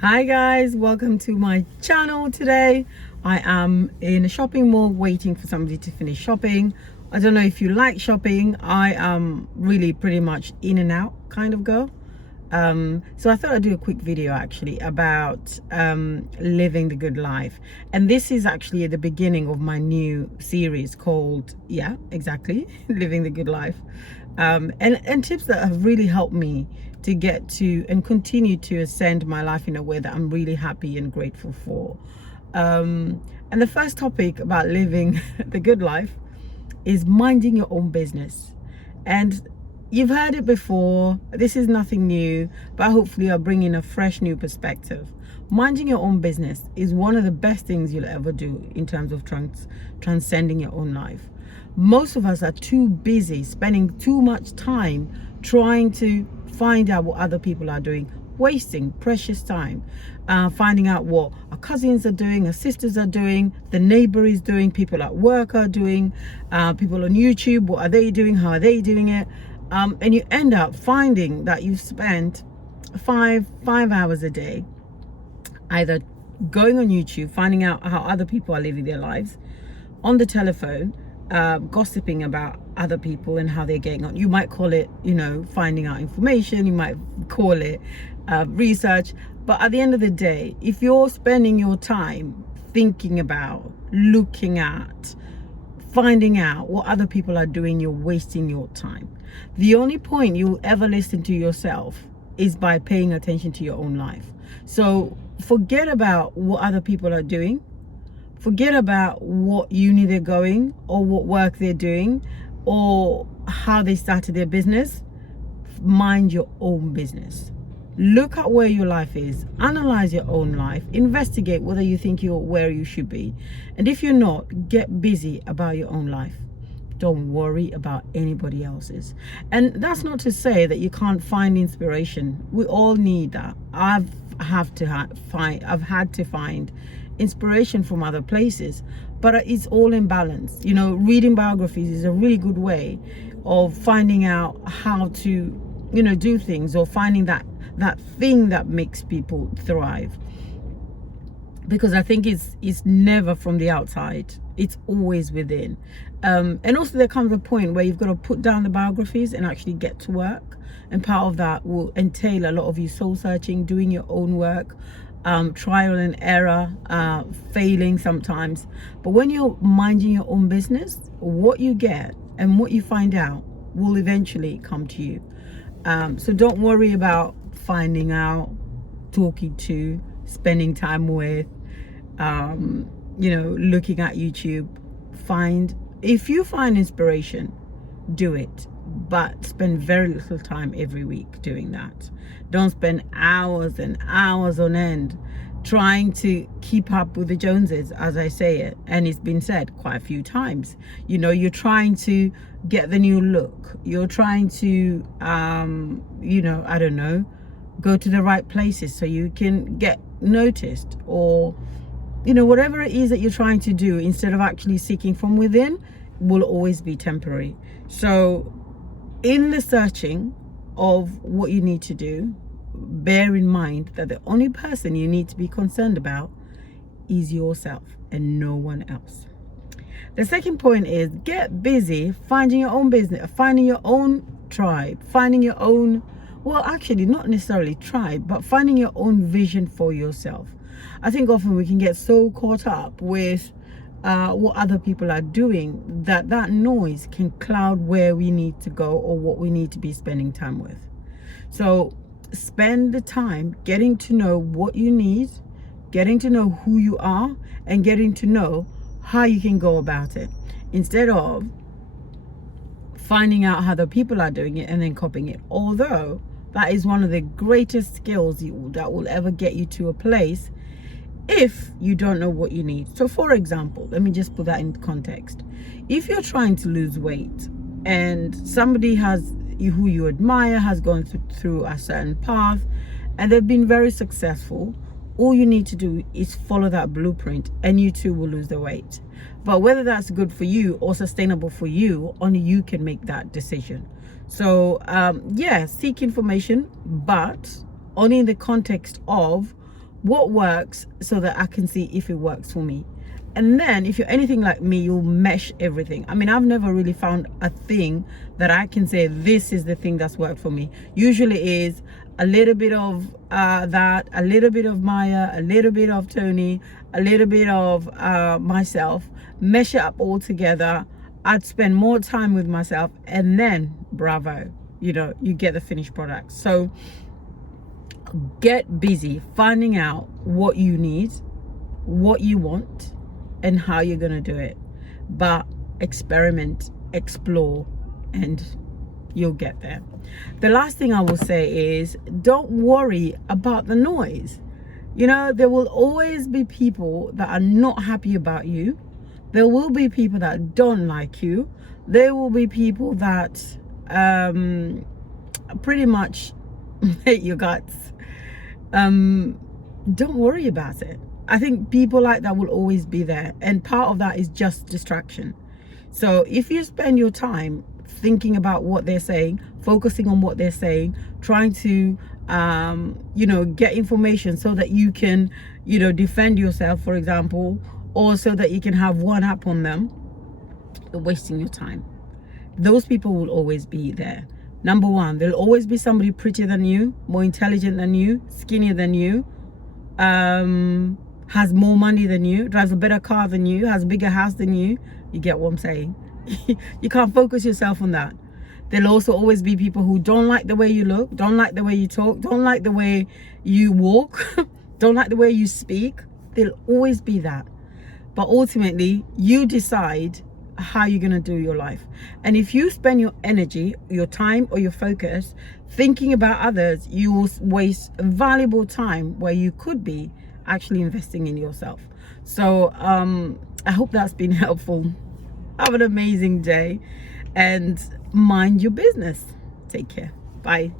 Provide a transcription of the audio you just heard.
Hi guys, welcome to my channel. Today I am in a shopping mall waiting for somebody to finish shopping. I don't know if you like shopping. I am really pretty much in and out kind of girl. So I thought I'd do a quick video actually about living the good life, and this is actually at the beginning of my new series called living the good life, and tips that have really helped me to get to and continue to ascend my life in a way that I'm really happy and grateful for. And the first topic about living the good life is minding your own business. And you've heard it before, this is nothing new, but hopefully I'll bring in a fresh new perspective. Minding your own business is one of the best things you'll ever do in terms of transcending your own life. Most of us are too busy spending too much time trying to find out what other people are doing, wasting precious time, finding out what our cousins are doing, our sisters are doing, the neighbor is doing, people at work are doing, people on YouTube, what are they doing, how are they doing it, and you end up finding that you've spent five hours a day either going on YouTube, finding out how other people are living their lives, on the telephone, gossiping about other people and how they're getting on. You might call it, finding out information, you might call it research, but at the end of the day, if you're spending your time thinking about, looking at, finding out what other people are doing, you're wasting your time. The only point you'll ever listen to yourself is by paying attention to your own life. So forget about what other people are doing. Forget about what uni they're going or what work they're doing or how they started their business. Mind your own business. Look at where your life is. Analyze your own life. Investigate whether you think you're where you should be. And if you're not, get busy about your own life. Don't worry about anybody else's. And that's not to say that you can't find inspiration. We all need that. I've had to find inspiration from other places, but it's all in balance. Reading biographies is a really good way of finding out how to do things, or finding that thing that makes people thrive, because I think it's never from the outside, it's always within. And also there comes a point where you've got to put down the biographies and actually get to work, and part of that will entail a lot of you soul searching, doing your own work, trial and error, failing sometimes. But when you're minding your own business, what you get and what you find out will eventually come to you. So don't worry about finding out, talking to, spending time with, looking at YouTube. If you find inspiration, do it, but spend very little time every week doing that. Don't spend hours and hours on end trying to keep up with the Joneses, as I say it, and it's been said quite a few times. You're trying to get the new look, you're trying to go to the right places so you can get noticed, or whatever it is that you're trying to do, instead of actually seeking from within, will always be temporary. So in the searching of what you need to do, bear in mind that the only person you need to be concerned about is yourself and no one else. The second point is get busy finding your own business, finding your own tribe, finding your own, well, actually not necessarily tribe, but finding your own vision for yourself. I think often we can get so caught up with what other people are doing that noise can cloud where we need to go or what we need to be spending time with. So spend the time getting to know what you need, getting to know who you are, and getting to know how you can go about it, instead of finding out how the people are doing it and then copying it. Although that is one of the greatest skills that will ever get you to a place if you don't know what you need. So for example, let me just put that in context. If you're trying to lose weight and somebody who you admire has gone through a certain path and they've been very successful, all you need to do is follow that blueprint and you too will lose the weight. But whether that's good for you or sustainable for you, only you can make that decision. So seek information, but only in the context of what works so that I can see if it works for me. And then if you're anything like me, you'll mesh everything. I mean, I've never really found a thing that I can say this is the thing that's worked for me. Usually is a little bit of that, a little bit of Maya, a little bit of Tony, a little bit of myself, mesh it up all together. I'd spend more time with myself, and then bravo, you know, you get the finished product. So get busy finding out what you need, what you want, and how you're gonna do it. But experiment, explore, and you'll get there. The last thing I will say is, don't worry about the noise. You know, there will always be people that are not happy about you. There will be people that don't like you. There will be people that pretty much hate your guts. Don't worry about it. I think people like that will always be there, and part of that is just distraction. So if you spend your time thinking about what they're saying, focusing on what they're saying, trying to you know, get information so that you can, you know, defend yourself, for example, or so that you can have one up on them, you're wasting your time. Those people will always be there. Number one, there'll always be somebody prettier than you, more intelligent than you, skinnier than you, has more money than you, drives a better car than you, has a bigger house than you. You get what I'm saying? You can't focus yourself on that. There'll also always be people who don't like the way you look, don't like the way you talk, don't like the way you walk, don't like the way you speak. There'll always be that. But ultimately, you decide how you're going to do your life. And if you spend your energy, your time, or your focus thinking about others, you will waste valuable time where you could be actually investing in yourself. So I hope that's been helpful. Have an amazing day and mind your business. Take care. Bye.